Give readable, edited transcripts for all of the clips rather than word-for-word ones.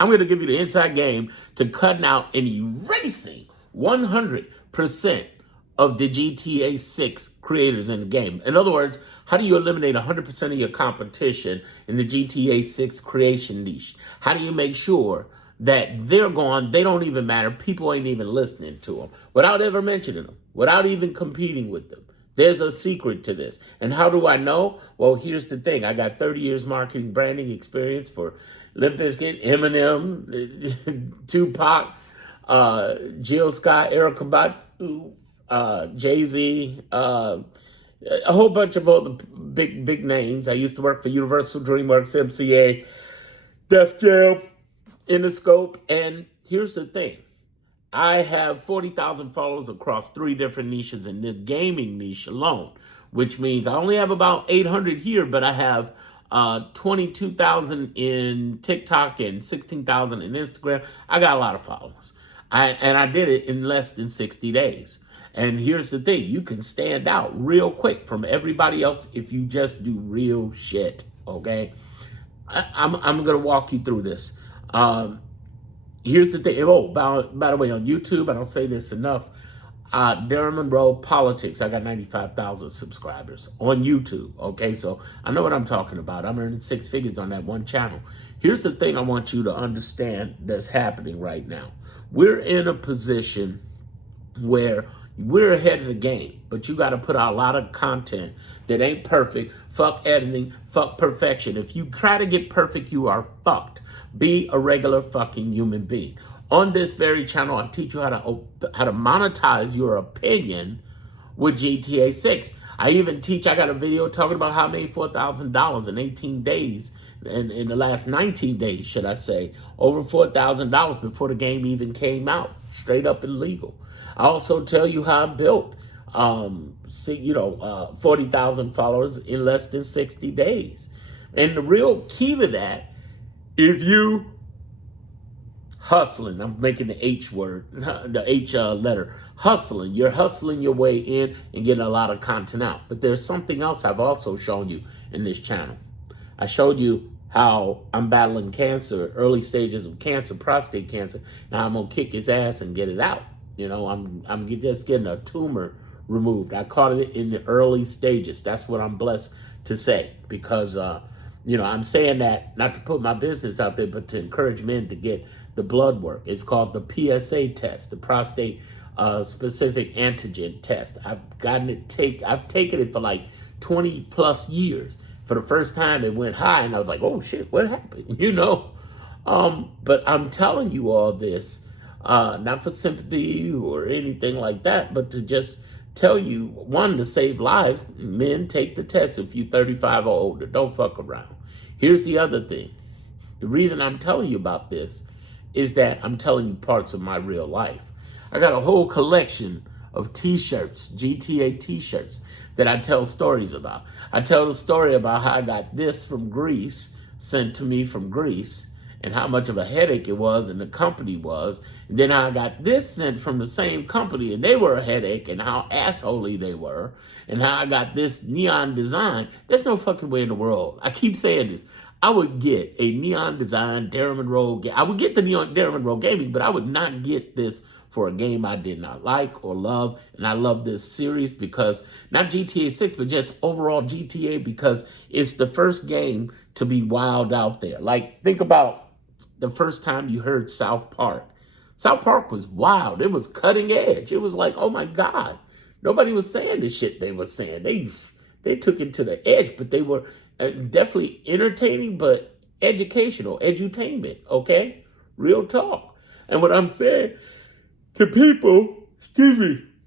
I'm going to give you the inside game to cutting out and erasing 100% of the GTA 6 creators in the game. In other words, how do you eliminate 100% of your competition in the GTA 6 creation niche? How do you make sure that they're gone, they don't even matter, people ain't even listening to them, without ever mentioning them, without even competing with them? There's a secret to this. And how do I know? Well, here's the thing. I got 30 years marketing branding experience for Limp Bizkit, Eminem, Tupac, Jill Scott, Erykah Badu, Jay-Z, a whole bunch of other big names. I used to work for Universal, DreamWorks, MCA, Def Jam, Interscope. And here's the thing. I have 40,000 followers across 3 different niches in the gaming niche alone, which means I only have about 800 here, but I have 22,000 in TikTok and 16,000 in Instagram. I got a lot of followers. I did it in less than 60 days. And here's the thing, you can stand out real quick from everybody else if you just do real shit, okay? I'm going to walk you through this. Here's the thing. Oh, by the way, on YouTube, I don't say this enough. Darren Monroe Politics. I got 95,000 subscribers on YouTube. Okay, so I know what I'm talking about. I'm earning 6 figures on that one channel. Here's the thing I want you to understand that's happening right now. We're in a position where we're ahead of the game, but you got to put out a lot of content that ain't perfect. Fuck editing, fuck perfection. If you try to get perfect, you are fucked. Be a regular fucking human being. On this very channel, I teach you how to monetize your opinion with GTA 6. I even teach, I got a video talking about how I made $4,000 in 18 days, in the last 19 days, should I say, over $4,000 before the game even came out, straight up illegal. I also tell you how I built 40,000 followers in less than 60 days. And the real key to that is you hustling. I'm making the H word, the H letter, hustling. You're hustling your way in and getting a lot of content out. But there's something else I've also shown you in this channel. I showed you how I'm battling cancer, early stages of cancer, prostate cancer. Now I'm gonna kick his ass and get it out. You know, I'm just getting a tumor removed. I caught it in the early stages. That's what I'm blessed to say, because I'm saying that not to put my business out there, but to encourage men to get the blood work. It's called the PSA test, the prostate specific antigen test. I've taken it for like 20 plus years. For the first time, it went high, and I was like, oh shit, what happened? But I'm telling you all this, not for sympathy or anything like that, but to just tell you, one, to save lives. Men, take the test if you're 35 or older. Don't fuck around. Here's the other thing. The reason I'm telling you about this is that I'm telling you parts of my real life. I got a whole collection of t-shirts, GTA t-shirts, that I tell stories about. I tell the story about how I got this from Greece, sent to me from Greece, and how much of a headache it was and the company was. And then how I got this sent from the same company and they were a headache, and how assholey they were, and how I got this neon design. There's no fucking way in the world. I keep saying this. I would get a neon design Darren Monroe. I would get the neon Darren Monroe gaming, but I would not get this for a game I did not like or love. And I love this series because, not GTA 6, but just overall GTA, because it's the first game to be wild out there. Like, think about the first time you heard South Park. South Park was wild. It was cutting edge. It was like, oh my God. Nobody was saying the shit they were saying. They took it to the edge, but they were definitely entertaining, but educational, edutainment, okay? Real talk. And what I'm saying to people,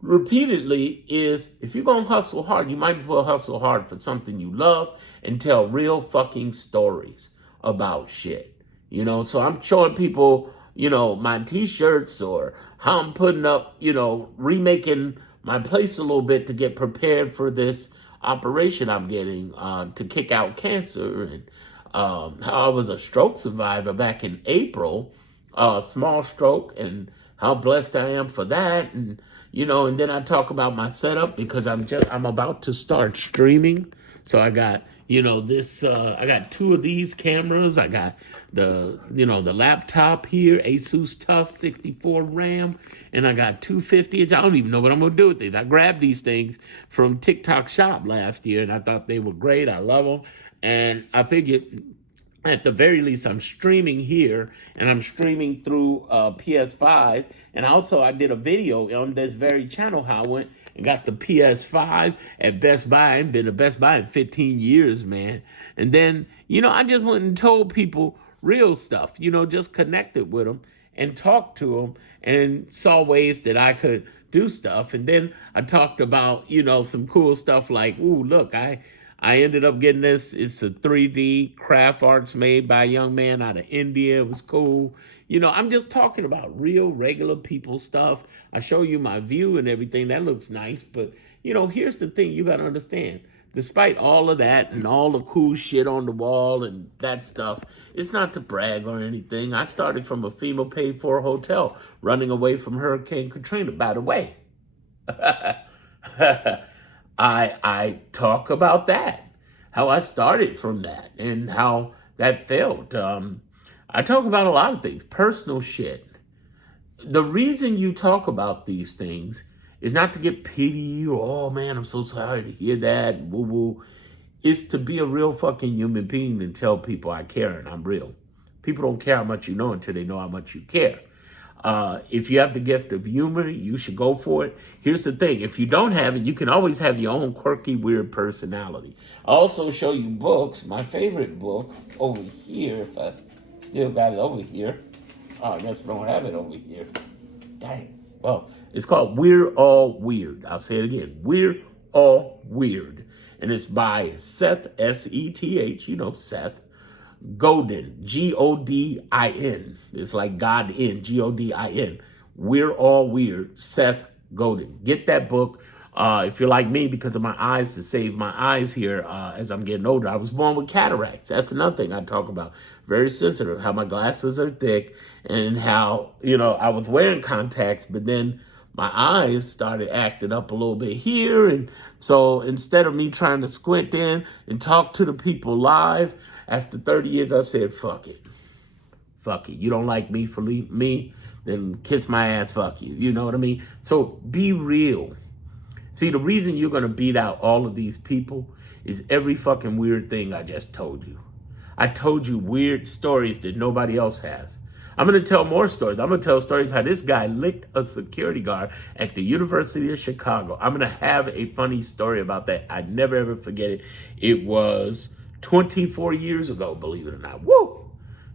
repeatedly is, if you're going to hustle hard, you might as well hustle hard for something you love and tell real fucking stories about shit. So I'm showing people, my t-shirts, or how I'm putting up, remaking my place a little bit to get prepared for this operation I'm getting to kick out cancer, and how I was a stroke survivor back in April, small stroke, and how blessed I am for that. And and then I talk about my setup, because I'm about to start streaming. So I got This I got two of these cameras. I got the laptop here, Asus Tough 64 RAM, and I got 250 inch. I don't even know what I'm gonna do with these. I grabbed these things from TikTok Shop last year, and I thought they were great. I love them, and I figured at the very least, I'm streaming here, and I'm streaming through PS5. And also, I did a video on this very channel how I went and got the PS5 at Best Buy. I've been to Best Buy in 15 years, man. And then, I just went and told people real stuff, just connected with them and talked to them and saw ways that I could do stuff. And then I talked about, some cool stuff like, ooh, look, I ended up getting this. It's a 3D craft arts made by a young man out of India. It was cool. I'm just talking about real, regular people stuff. I show you my view and everything. That looks nice. But, here's the thing you got to understand. Despite all of that and all the cool shit on the wall and that stuff, it's not to brag or anything. I started from a FEMA paid for hotel running away from Hurricane Katrina, by the way. I talk about that, how I started from that and how that failed. I talk about a lot of things, personal shit. The reason you talk about these things is not to get pity or, oh man, I'm so sorry to hear that, and woo woo. It's to be a real fucking human being and tell people I care and I'm real. People don't care how much you know until they know how much you care. If you have the gift of humor, you should go for it. Here's the thing. If you don't have it, you can always have your own quirky, weird personality. I also show you books. My favorite book over here, if I still got it over here. Oh, I guess I don't have it over here. Dang. Well, it's called We're All Weird. I'll say it again. We're All Weird. And it's by Seth, S-E-T-H, Seth Godin, Godin. It's like God in, Godin. We're All Weird, Seth Godin. Get that book. If you're like me, because of my eyes, to save my eyes here as I'm getting older. I was born with cataracts. That's another thing I talk about. Very sensitive, how my glasses are thick and how, I was wearing contacts, but then my eyes started acting up a little bit here. And so instead of me trying to squint in and talk to the people live, after 30 years, I said, fuck it. Fuck it. You don't like me for me, then kiss my ass, fuck you. You know what I mean? So be real. See, the reason you're going to beat out all of these people is every fucking weird thing I just told you. I told you weird stories that nobody else has. I'm going to tell more stories. I'm going to tell stories how this guy licked a security guard at the University of Chicago. I'm going to have a funny story about that. I never, ever forget it. It was 24 years ago, believe it or not. Woo!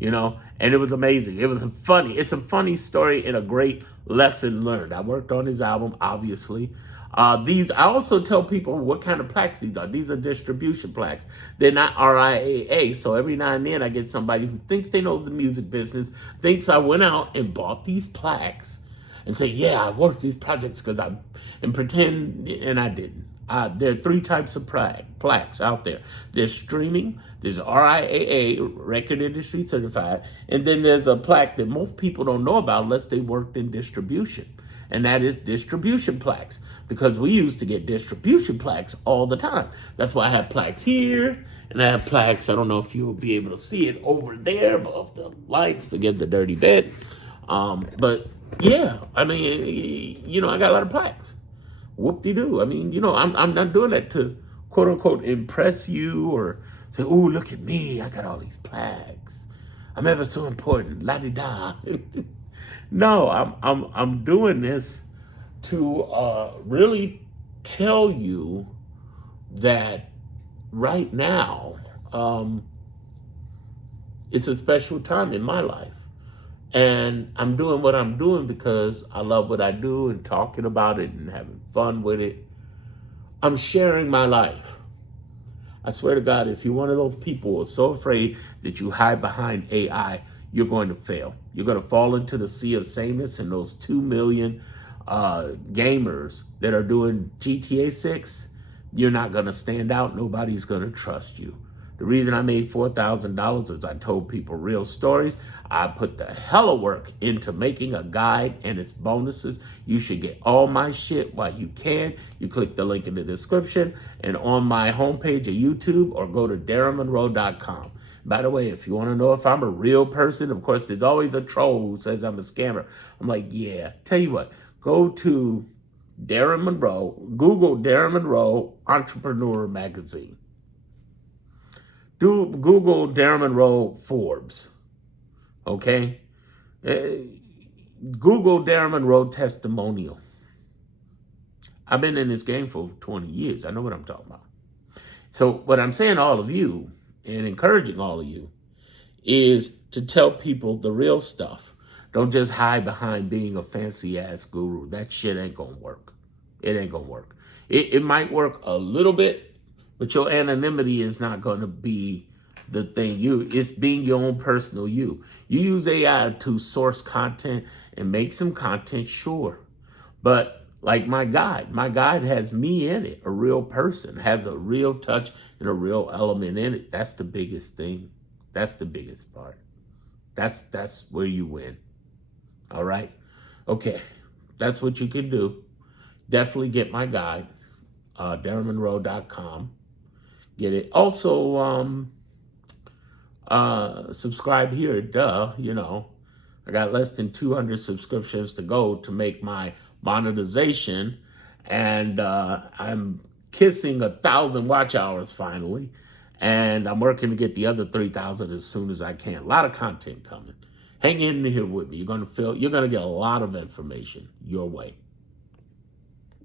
And it was amazing. It was it's a funny story and a great lesson learned. I worked on his album, obviously. I also tell people what kind of plaques these are. These are distribution plaques. They're not RIAA. So every now and then I get somebody who thinks they know the music business, thinks I went out and bought these plaques and say, yeah, I worked these projects and pretend, and I didn't. There are three types of plaques out there. There's streaming, there's RIAA, Record Industry Certified, and then there's a plaque that most people don't know about unless they worked in distribution, and that is distribution plaques, because we used to get distribution plaques all the time. That's why I have plaques here, and I have plaques, I don't know if you will be able to see it over there above the lights, forget the dirty bed. But yeah, I mean, I got a lot of plaques. Whoop-de-doo. I mean, I'm not doing that to, quote unquote, impress you or say, oh, look at me. I got all these plaques. I'm ever so important. La-di-da. No, I'm doing this to really tell you that right now, it's a special time in my life. And I'm doing what I'm doing because I love what I do and talking about it and having fun with it. I'm sharing my life. I swear to God, if you're one of those people who are so afraid that you hide behind AI, you're going to fail. You're going to fall into the sea of sameness, and those 2 million gamers that are doing GTA 6, you're not going to stand out. Nobody's going to trust you. The reason I made $4,000 is I told people real stories. I put the hella work into making a guide and its bonuses. You should get all my shit while you can. You click the link in the description and on my homepage of YouTube, or go to DarrenMonroe.com. By the way, if you want to know if I'm a real person, of course, there's always a troll who says I'm a scammer. I'm like, yeah, tell you what, go to Darren Monroe, Google Darren Monroe Entrepreneur Magazine. Google Darren Monroe Forbes, okay? Google Darren Monroe Testimonial. I've been in this game for 20 years. I know what I'm talking about. So what I'm saying to all of you and encouraging all of you is to tell people the real stuff. Don't just hide behind being a fancy ass guru. That shit ain't gonna work. It ain't gonna work. It might work a little bit, but your anonymity is not gonna be the thing. It's being your own personal you. You use AI to source content and make some content, sure. But like my guide has me in it, a real person, has a real touch and a real element in it. That's the biggest thing. That's the biggest part. That's where you win. All right? Okay. That's what you can do. Definitely get my guide, DarrenMonroe.com. Get it. Also, subscribe here, you know. I got less than 200 subscriptions to go to make my monetization, and I'm kissing 1,000 watch hours finally, and I'm working to get the other 3,000 as soon as I can. A lot of content coming. Hang in here with me. You're gonna get a lot of information your way.